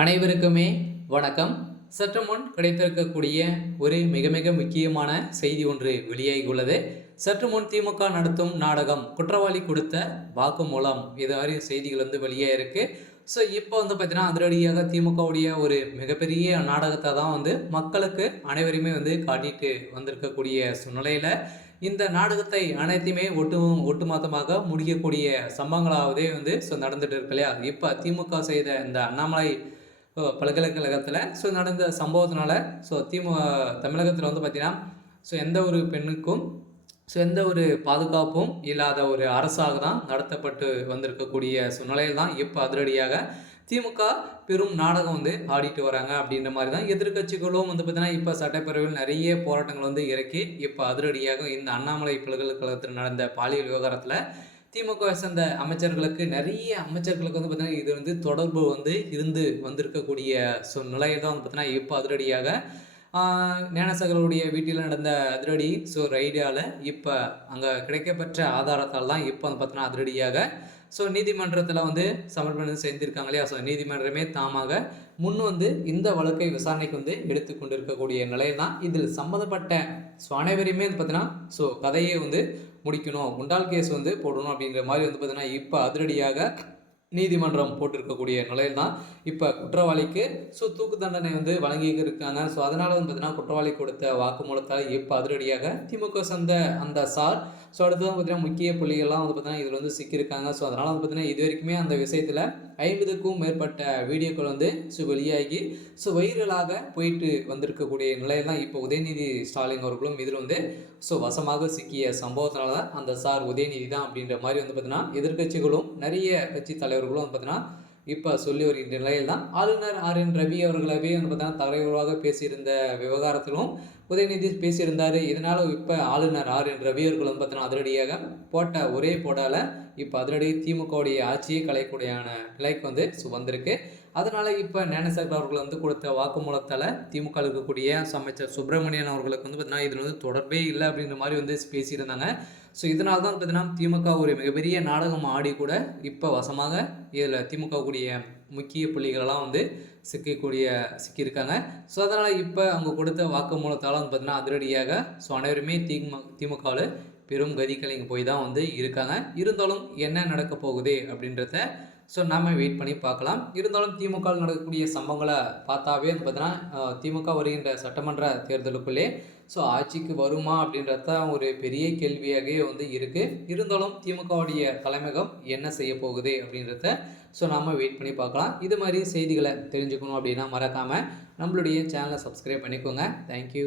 அனைவருக்குமே வணக்கம். சற்று முன் கிடைத்திருக்கக்கூடிய ஒரு மிக மிக முக்கியமான செய்தி ஒன்று வெளியாகியுள்ளது. சற்று முன் திமுக நடத்தும் நாடகம் குற்றவாளி கொடுத்த வாக்குமூலம் இது மாதிரி செய்திகள் வெளியாயிருக்கு. ஸோ இப்போ பார்த்தீங்கன்னா அதிரடியாக திமுகவுடைய ஒரு மிகப்பெரிய நாடகத்தை தான் மக்களுக்கு அனைவருமே காட்டிட்டு வந்திருக்கக்கூடிய சூழ்நிலையில் இந்த நாடகத்தை அனைத்தையுமே ஒட்டுமொத்தமாக முடிக்கக்கூடிய சம்பவங்களாவதே நடந்துட்டு இருக்கு இல்லையா. இப்போ திமுக செய்த இந்த அண்ணாமலை பல்கலைக்கழகத்தில் நடந்த சம்பவத்தினால தமிழகத்தில் பார்த்தீங்கன்னா எந்த ஒரு பெண்ணுக்கும் எந்த ஒரு பாதுகாப்பும் இல்லாத ஒரு அரசாக தான் நடத்தப்பட்டு வந்திருக்கக்கூடிய சூழ்நிலையில் தான் இப்போ அதிரடியாக திமுக பெரும் நாடகம் ஆடிட்டு வராங்க அப்படின்ற மாதிரி தான் எதிர்கட்சிகளும் பார்த்தீங்கன்னா இப்போ சட்டப்பேரவையில் நிறைய போராட்டங்கள் இறக்கி இப்போ அதிரடியாக இந்த அண்ணாமலை பல்கலைக்கழகத்தில் நடந்த பாலியல் விவகாரத்தில் திமுகவை சேர்ந்த அமைச்சர்களுக்கு நிறைய அமைச்சர்களுக்கு பார்த்தீங்கன்னா இது தொடர்பு இருந்து வந்திருக்கக்கூடிய நிலையை தான் பார்த்தீங்கன்னா இப்போ அதிரடியாக ஞானசேகருடைய வீட்டில் நடந்த அதிரடி ரைடால் இப்போ அங்கே கிடைக்கப்பெற்ற ஆதாரத்தால் தான் இப்போ பார்த்தீங்கன்னா அதிரடியாக நீதிமன்றத்தில் சமர்ப்பணம் செய்திருக்காங்க இல்லையா. நீதிமன்றமே தாமாக முன் இந்த வழக்கை விசாரணைக்கு எடுத்து கொண்டிருக்கக்கூடிய நிலையில் தான் இதில் சம்மந்தப்பட்ட அனைவரையுமே பார்த்தீங்கன்னா கதையை முடிக்கணும், குண்டால் கேஸ் போடணும் அப்படிங்கிற மாதிரி பார்த்தீங்கன்னா இப்போ அதிரடியாக நீதிமன்றம் போட்டிருக்கக்கூடிய நிலையில் தான் இப்போ குற்றவாளிக்கு தூக்கு தண்டனை வழங்கியிருக்காங்க. அதனால் பார்த்தீங்கன்னா குற்றவாளி கொடுத்த வாக்குமூலத்தால் இப்போ அதிரடியாக திமுக சேர்ந்த அந்த சார் அடுத்து பார்த்தீங்கன்னா முக்கிய புள்ளிகள்லாம் பார்த்தீங்கன்னா இதில் சிக்கியிருக்காங்க. அதனால் பார்த்தீங்கன்னா இது வரைக்குமே அந்த விஷயத்தில் 50க்கும் மேற்பட்ட வீடியோக்கள் வெளியாகி வைரலாக போயிட்டு வந்திருக்கக்கூடிய நிலையில் தான் இப்போ உதயநிதி ஸ்டாலின் அவர்களும் இதில் வசமாக சிக்கிய சம்பவத்தினால தான் அந்த சார் உதயநிதி தான் அப்படின்ற மாதிரி பார்த்தீங்கன்னா எதிர்கட்சிகளும் நிறைய கட்சி தலைவர்களும் பார்த்தீங்கன்னா இப்போ சொல்லி வருகின்ற நிலையில் தான் ஆளுநர் RN ரவி அவர்களவே பார்த்தீங்கன்னா தலைவராக பேசியிருந்த விவகாரத்திலும் உதயநிதி பேசியிருந்தார். இதனால் இப்போ ஆளுநர் RN ரவி அவர்களும் பார்த்தீங்கன்னா அதிரடியாக போட்ட ஒரே போடால இப்போ அதிரடி திமுகவுடைய ஆட்சியை கலைக்கூடியான நிலைக்கு வந்திருக்கு. அதனால் இப்போ ஞானசேகர் அவர்கள் கொடுத்த வாக்குமூலத்தால் திமுக இருக்கக்கூடிய அமைச்சர் சுப்பிரமணியன் அவர்களுக்கு பார்த்தீங்கன்னா இதில் தொடர்பே இல்லை அப்படின்ற மாதிரி பேசியிருந்தாங்க. இதனால் தான் பார்த்தீங்கன்னா திமுக ஒரு மிகப்பெரிய நாடகம் ஆடி கூட இப்போ வசமாக இதில் திமுகவுடைய முக்கிய புள்ளிகளெல்லாம் சிக்கியிருக்காங்க. அதனால் இப்போ அவங்க கொடுத்த வாக்குமூலத்தால் பார்த்தீங்கன்னா அதிரடியாக அனைவருமே திமுகவில் பெரும் கதிக்கலைங்க போய் தான் இருக்காங்க. இருந்தாலும் என்ன நடக்க போகுது அப்படின்றத நாம் வெயிட் பண்ணி பார்க்கலாம். இருந்தாலும் திமுக நடக்கக்கூடிய சம்பவங்களை பார்த்தாவே பார்த்தீங்கன்னா திமுக வருகின்ற சட்டமன்ற தேர்தலுக்குள்ளே ஆட்சிக்கு வருமா அப்படின்றது தான் ஒரு பெரிய கேள்வியாகவே இருக்குது. இருந்தாலும் திமுகவுடைய தலைமையகம் என்ன செய்ய போகுது அப்படின்றத நாம் வெயிட் பண்ணி பார்க்கலாம். இது மாதிரி செய்திகளை தெரிஞ்சுக்கணும் அப்படின்னா மறக்காமல் நம்மளுடைய சேனலை சப்ஸ்கிரைப் பண்ணிக்கோங்க. தேங்க்யூ.